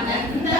Ananda